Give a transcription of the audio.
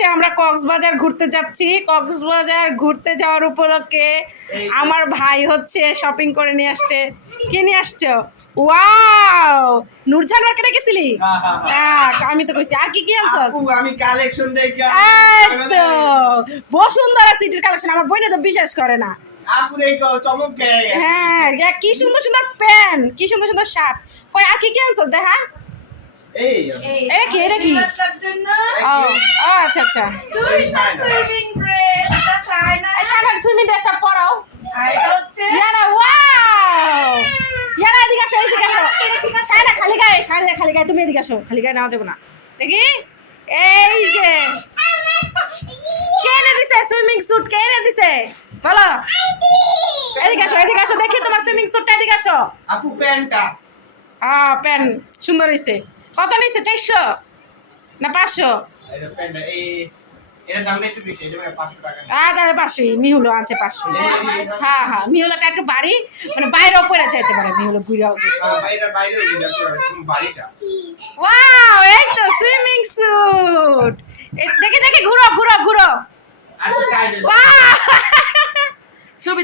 হচ্ছে আমরা কক্সবাজার ঘুরতে যাচ্ছি। কক্সবাজার ঘুরতে যাওয়ার উপলক্ষে আমার ভাই হচ্ছে শপিং করে নিয়ে আসছে। কি নিয়ে আসছো? ওয়াও, নূরজাহান মার্কেটে গেছিলি? আমি তো কইছি। আর কি কি আনছস? আমি কালেকশন দেখি। এই তো বসুন্ধরা সিটির কালেকশন। আমার বইনে তো বিশ্বাস করে না। আপু দেখো চমক গেছে। হ্যাঁ, কি সুন্দর সুন্দর প্যান্ট, কি সুন্দর সুন্দর শার্ট। কই আর কি কি আনছস দেখা? এই এটা কি? এটা কি? ও আচ্ছা আচ্ছা। এই শার্ট সুইমিং ড্রেসটা পরাও। ইয়ানা ওয়াও, ইয়ানা এদিকে আসো, এদিকে আসো। শাড়িটা খালি গায়ে, শাড়িটা খালি গায়ে। তুমি এদিকে আসো, খালি গায়ে নেওয়া যাবে না। দেখি এই যে কে এনে দিছে সুইমিং স্যুট? কে এনে দিছে বলো? এদিকে আসো, এদিকে আসো। দেখি তোমার সুইমিং স্যুটটা, এদিকে আসো। আপু প্যান্টটা প্যান্ট সুন্দর হয়েছে। কত নিয়েছে? 400 না 500? এই প্যান্টটা এর দাম একটু বেশি, এটা 500 টাকা। তাহলে 500। মিহুলো আছে 500। হ্যাঁ হ্যাঁ, মিহুলাটা একটু বাড়ি, মানে বাইরেও পরে যাইতে পারে মিহুলো ঘুরাও। বাইরে বাড়িটা। ওয়াও, এই তো সুইমিং স্যুট। দেখি দেখি, ঘুরো ঘুরো ঘুরো। আর টাইটেল ওয়াও ছবি